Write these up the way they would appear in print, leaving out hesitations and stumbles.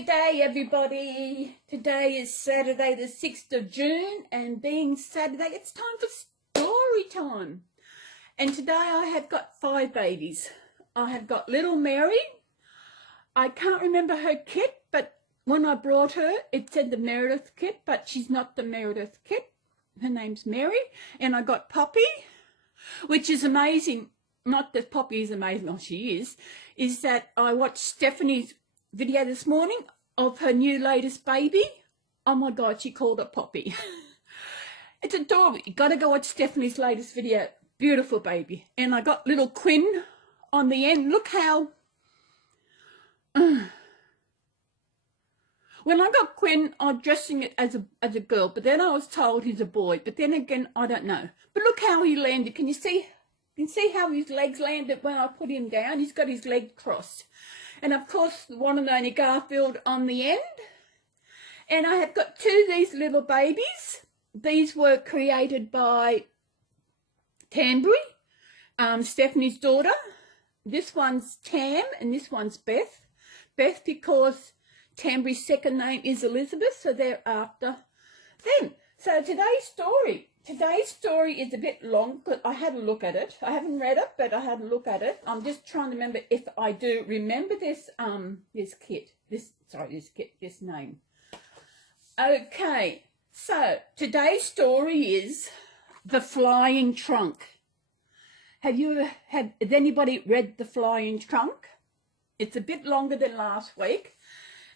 Good day, everybody. Today is Saturday the 6th of June, and being Saturday, it's time for story time. And today I have got 5 babies. I have got little Mary. I can't remember her kit, but when I brought her, it said the Meredith kit, but she's not the Meredith kit. Her name's Mary. And I got Poppy, which is amazing. Not that Poppy is amazing, oh, she is that I watched Stephanie's video this morning of her new latest baby. Oh my God, she called it Poppy. It's adorable. You got to go watch Stephanie's latest video. Beautiful baby. And I got little Quinn on the end. Look how... When I got Quinn, I was dressing it as a girl, but then I was told he's a boy. But then again, I don't know. But look how he landed. Can you see? You can see how his legs landed when I put him down. He's got his leg crossed. And of course, the one and only Garfield on the end. And I have got 2 of these little babies. These were created by Tambry, Stephanie's daughter. This one's Tam and this one's Beth. Beth because Tambry's second name is Elizabeth, so they're after them. So today's story is a bit long, but I had a look at it. I haven't read it, but I had a look at it. I'm just trying to remember if I do remember this this name. Okay, so today's story is The Flying Trunk. Has anybody read The Flying Trunk? It's a bit longer than last week.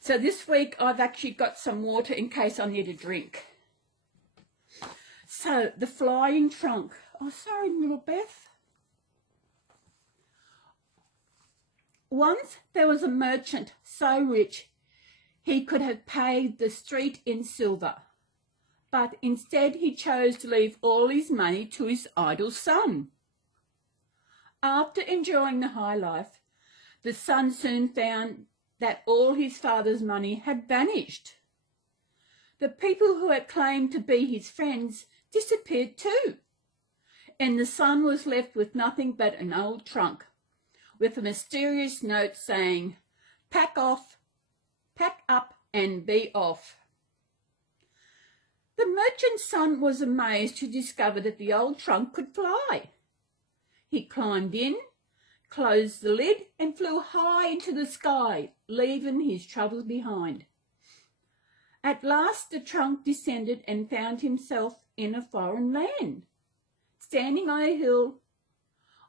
So this week I've actually got some water in case I need a drink. So, The Flying Trunk. Oh, sorry, little Beth. Once there was a merchant so rich he could have paved the street in silver, but instead he chose to leave all his money to his idle son. After enjoying the high life, the son soon found that all his father's money had vanished. The people who had claimed to be his friends disappeared too, and the son was left with nothing but an old trunk with a mysterious note saying, pack up and be off. The merchant's son was amazed to discover that the old trunk could fly. He climbed in, closed the lid, and flew high into the sky, leaving his troubles behind. At last the trunk descended and found himself in a foreign land. Standing on a hill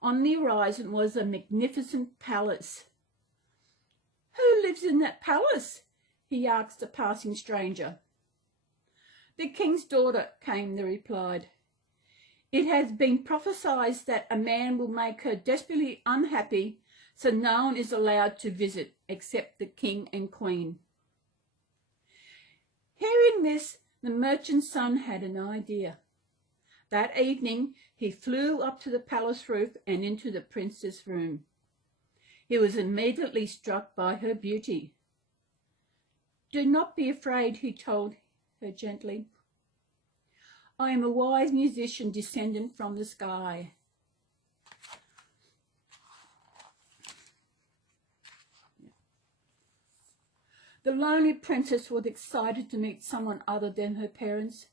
on the horizon was a magnificent palace. Who lives in that palace? He asked a passing stranger. The king's daughter, came the reply. It has been prophesied that a man will make her desperately unhappy, so no one is allowed to visit except the king and queen. Hearing this, the merchant's son had an idea. That evening, he flew up to the palace roof and into the princess' room. He was immediately struck by her beauty. Do not be afraid, he told her gently. I am a wise musician descended from the sky. The lonely princess was excited to meet someone other than her parents.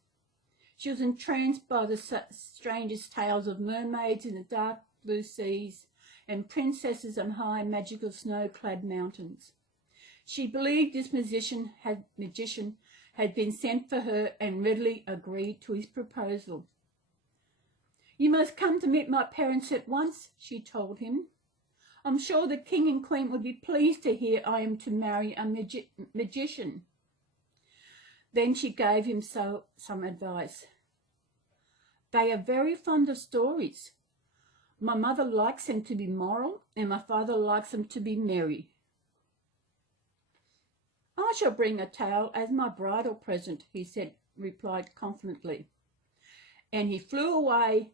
She was entranced by the strangest tales of mermaids in the dark blue seas and princesses on high magical snow-clad mountains. She believed this magician had been sent for her and readily agreed to his proposal. You must come to meet my parents at once, she told him. I'm sure the king and queen would be pleased to hear I am to marry a magician. Then she gave him some advice. They are very fond of stories. My mother likes them to be moral, and my father likes them to be merry. I shall bring a tale as my bridal present, he replied confidently. And he flew away.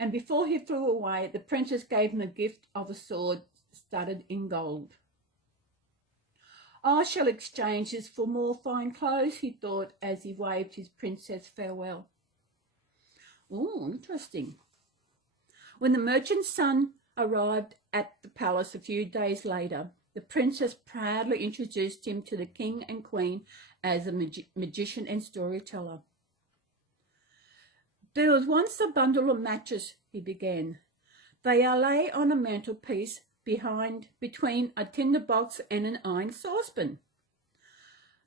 And before he flew away, the princess gave him a gift of a sword studded in gold. I shall exchange this for more fine clothes, he thought as he waved his princess farewell. Oh, interesting. When the merchant's son arrived at the palace a few days later, The princess proudly introduced him to the king and queen as a magician and storyteller. "There was once a bundle of matches," he began. "They lay on a mantelpiece between a tinder box and an iron saucepan.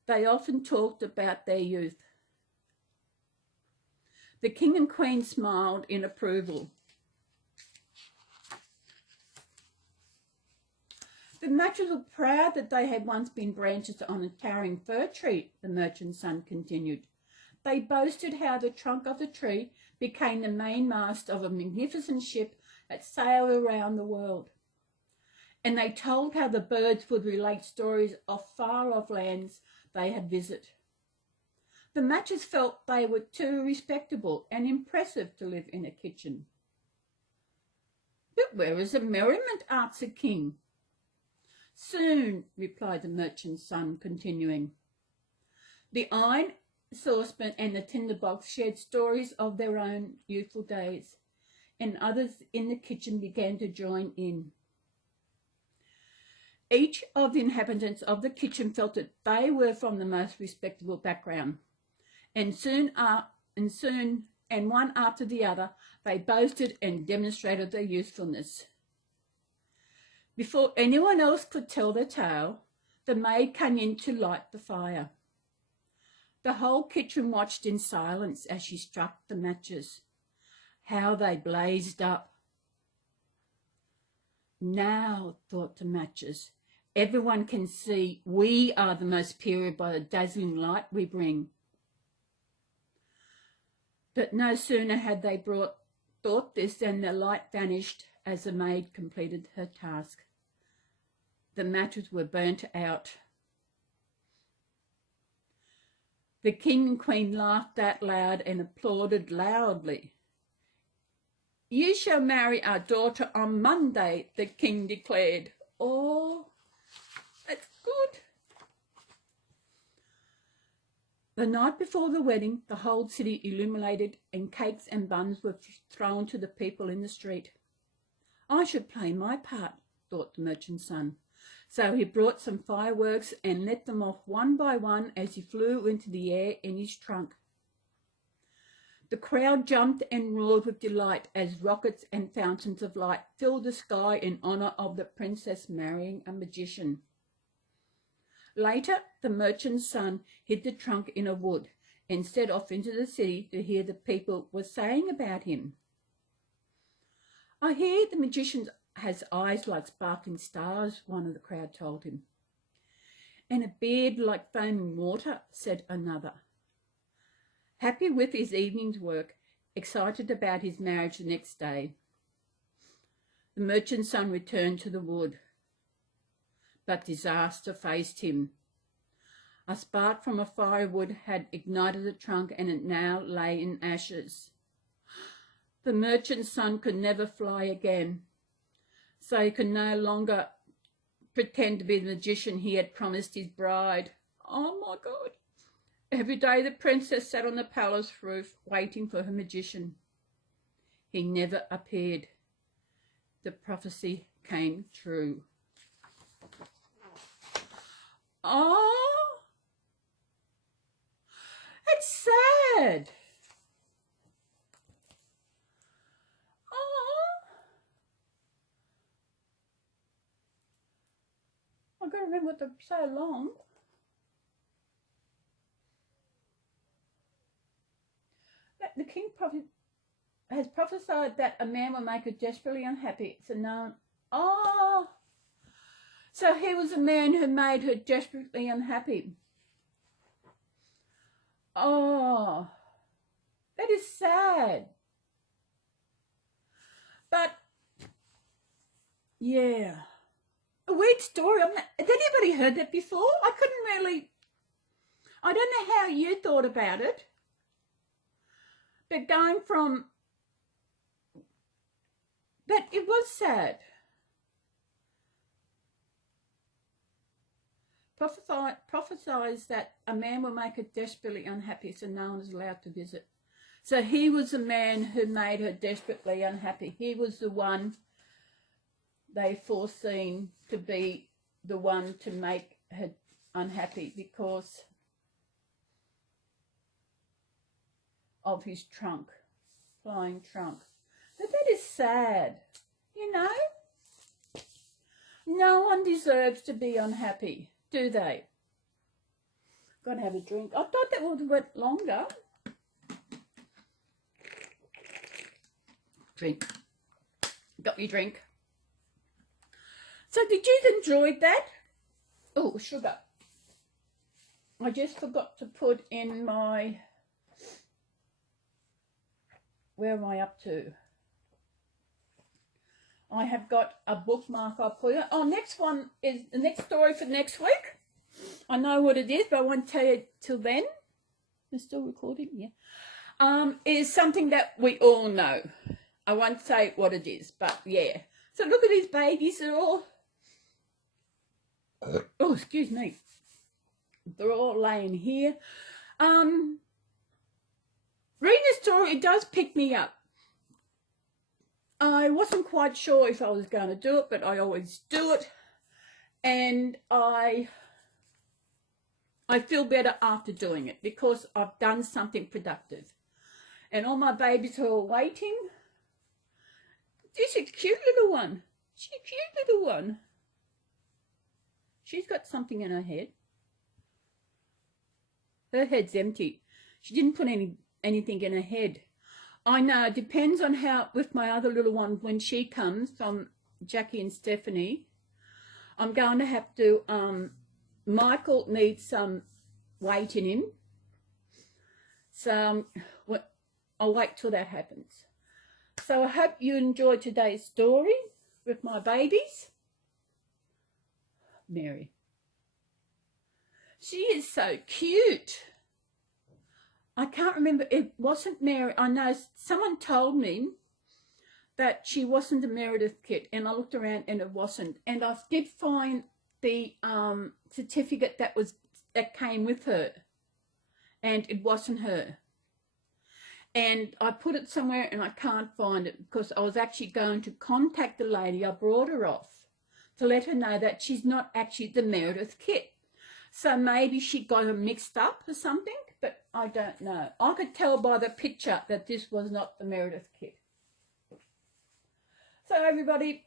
They often talked about their youth." The king and queen smiled in approval. The matches were proud that they had once been branches on a towering fir tree, the merchant's son continued. They boasted how the trunk of the tree became the mainmast of a magnificent ship that sailed around the world. And they told how the birds would relate stories of far-off lands they had visited. The matches felt they were too respectable and impressive to live in a kitchen. "But where is the merriment?" asked the king. "Soon," replied the merchant's son, continuing. The iron saucepan and the tinder box shared stories of their own youthful days, and others in the kitchen began to join in. Each of the inhabitants of the kitchen felt that they were from the most respectable background, and one after the other, they boasted and demonstrated their usefulness. Before anyone else could tell their tale, the maid came in to light the fire. The whole kitchen watched in silence as she struck the matches. How they blazed up! "Now," thought the matches, "everyone can see we are the most superior by the dazzling light we bring." But no sooner had they thought this than the light vanished as the maid completed her task. The matches were burnt out. The king and queen laughed out loud and applauded loudly. "You shall marry our daughter on Monday," the king declared. "Oh, that's good." The night before the wedding, the whole city illuminated and cakes and buns were thrown to the people in the street. "I should play my part," thought the merchant's son. So he brought some fireworks and let them off one by one as he flew into the air in his trunk. The crowd jumped and roared with delight as rockets and fountains of light filled the sky in honor of the princess marrying a magician. Later, the merchant's son hid the trunk in a wood and set off into the city to hear the people were saying about him. "I hear the magician has eyes like sparkling stars," one of the crowd told him. "And a beard like foaming water," said another. Happy with his evening's work, excited about his marriage the next day, the merchant's son returned to the wood. But disaster faced him. A spark from a firewood had ignited the trunk and it now lay in ashes. The merchant's son could never fly again, so he could no longer pretend to be the magician he had promised his bride. Oh my God. Every day the princess sat on the palace roof waiting for her magician. He never appeared. The prophecy came true. Oh, it's sad. I've got to remember what they're so long. The king has prophesied that a man will make her desperately unhappy. So now, so he was a man who made her desperately unhappy. Oh, that is sad. But, yeah. A weird story. Has anybody heard that before? I don't know how you thought about it. But but it was sad. Prophesies that a man will make her desperately unhappy, so no one is allowed to visit. So he was the man who made her desperately unhappy. He was the one they foreseen to be the one to make her unhappy because of his trunk, flying trunk. But that is sad, you know. No one deserves to be unhappy, do they? Got to have a drink. I thought that would have went longer. Drink. Got your drink. So did you enjoy that? Oh, sugar. I just forgot to put in my... Where am I up to? I have got a bookmark I put in. Oh, next one is the next story for next week. I know what it is, but I won't tell you till then. We're still recording, yeah. Is something that we all know. I won't say what it is, but yeah. So look at these babies. They're all... Oh, excuse me. They're all laying here. Reading the story, it does pick me up. I wasn't quite sure if I was going to do it, but I always do it. And I feel better after doing it because I've done something productive. And all my babies are all waiting. This is a cute little one. She's a cute little one. She's got something in her head. Her head's empty. She didn't put anything in her head. I know, it depends on how, with my other little one, when she comes from Jackie and Stephanie, I'm going to have to, Michael needs some weight in him. So I'll wait till that happens. So I hope you enjoyed today's story with my babies. Mary. She is so cute. I can't remember. It wasn't Mary. I know someone told me that she wasn't a Meredith kit, and I looked around and it wasn't. And I did find the certificate that came with her, and it wasn't her. And I put it somewhere and I can't find it because I was actually going to contact the lady I brought her off to let her know that she's not actually the Meredith kit. So maybe she got her mixed up or something, but I don't know. I could tell by the picture that this was not the Meredith kit. So everybody,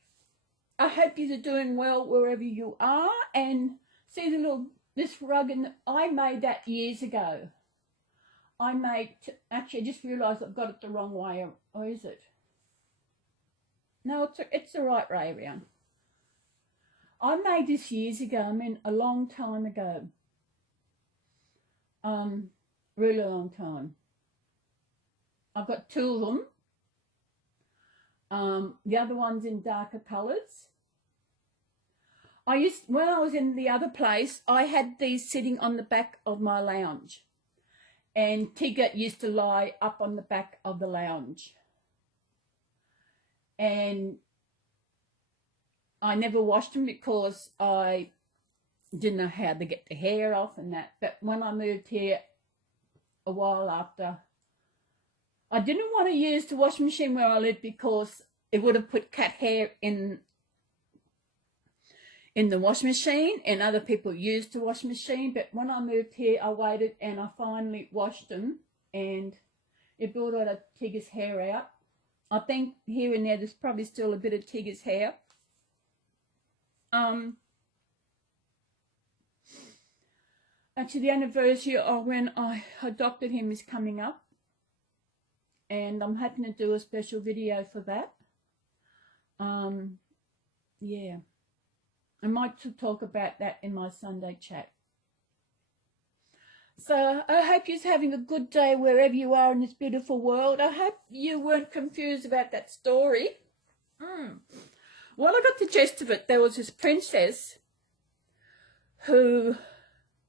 I hope you're doing well wherever you are. And see this rug, I made that years ago. Actually, I just realised I've got it the wrong way, or is it? No, it's the right way around. I made this years ago, I mean a long time ago. Really long time. I've got two of them. The other one's in darker colours. When I was in the other place, I had these sitting on the back of my lounge. And Tigger used to lie up on the back of the lounge. And I never washed them because I didn't know how to get the hair off and that. But when I moved here a while after, I didn't want to use the washing machine where I lived because it would have put cat hair in the washing machine, and other people used the washing machine. But when I moved here, I waited and I finally washed them, and it brought all of Tigger's hair out. I think here and there's probably still a bit of Tigger's hair. Actually, the anniversary of when I adopted him is coming up, and I'm hoping to do a special video for that. Yeah, I might talk about that in my Sunday chat. So I hope you're having a good day wherever you are in this beautiful world. I hope you weren't confused about that story. Well, I got the gist of it. There was this princess who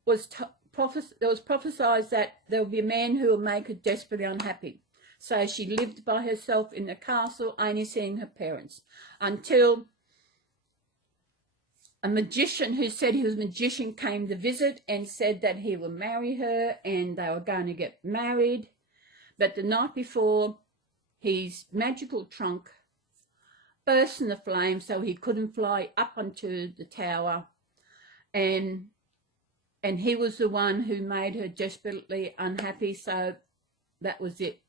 was prophesied that there would be a man who would make her desperately unhappy. So she lived by herself in the castle, only seeing her parents, until a magician who said he was a magician came to visit and said that he would marry her, and they were going to get married. But the night before, his magical trunk burst in the flames, so he couldn't fly up onto the tower and he was the one who made her desperately unhappy, so that was it.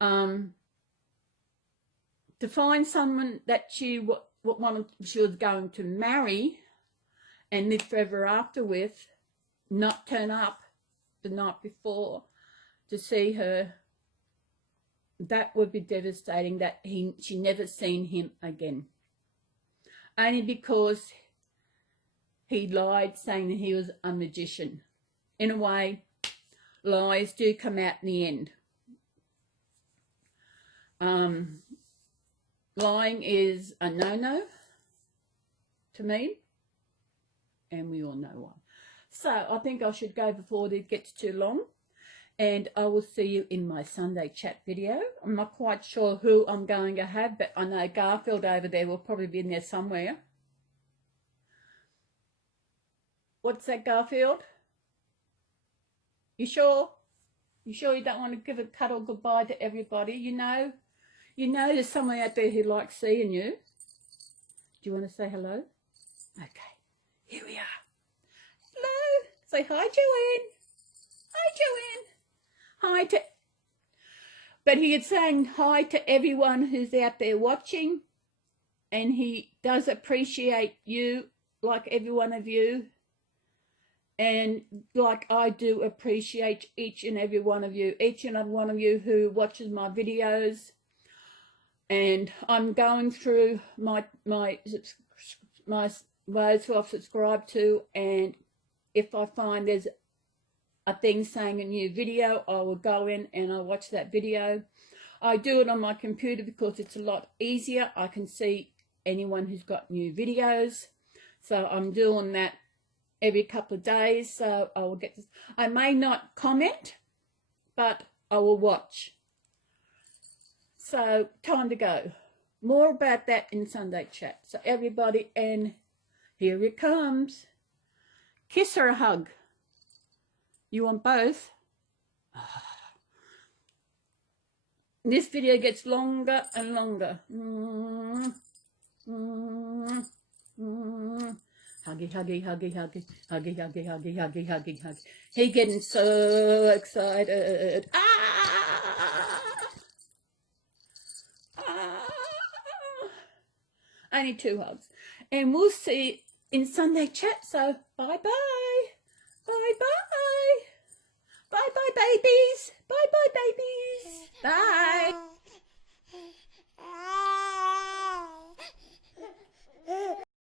To find someone that she was going to marry and live forever after with, not turn up the night before to see her, that would be devastating, that she never seen him again. Only because he lied, saying that he was a magician. In a way, lies do come out in the end. Lying is a no-no to me, and we all know why. So I think I should go before it gets too long, and I will see you in my Sunday chat video. I'm not quite sure who I'm going to have, but I know Garfield over there will probably be in there somewhere. What's that, Garfield? You sure? You sure you don't want to give a cuddle goodbye to everybody? You know there's someone out there who likes seeing you. Do you want to say hello? Okay, here we are. Hello. Say hi, Joanne. Hi, Joanne. Hi to... But he is saying hi to everyone who's out there watching, and he does appreciate you, like every one of you, and like I do appreciate each and every one of you, who watches my videos. And I'm going through my those who I've subscribed to, and if I find there's a thing saying a new video, I will go in and I'll watch that video. I do it on my computer because it's a lot easier. I can see anyone who's got new videos. So I'm doing that every couple of days. So I will get this. I may not comment, but I will watch. So time to go. More about that in Sunday chat. So everybody, and here it comes. Kiss or a hug? You want both? This video gets longer and longer. Huggy, huggy, huggy, huggy, huggy, huggy, huggy, huggy, huggy, huggy. He getting so excited. Only 2 hugs. And we'll see in Sunday chat. So bye-bye. Bye-bye. Bye-bye, babies. Bye-bye, babies. Bye.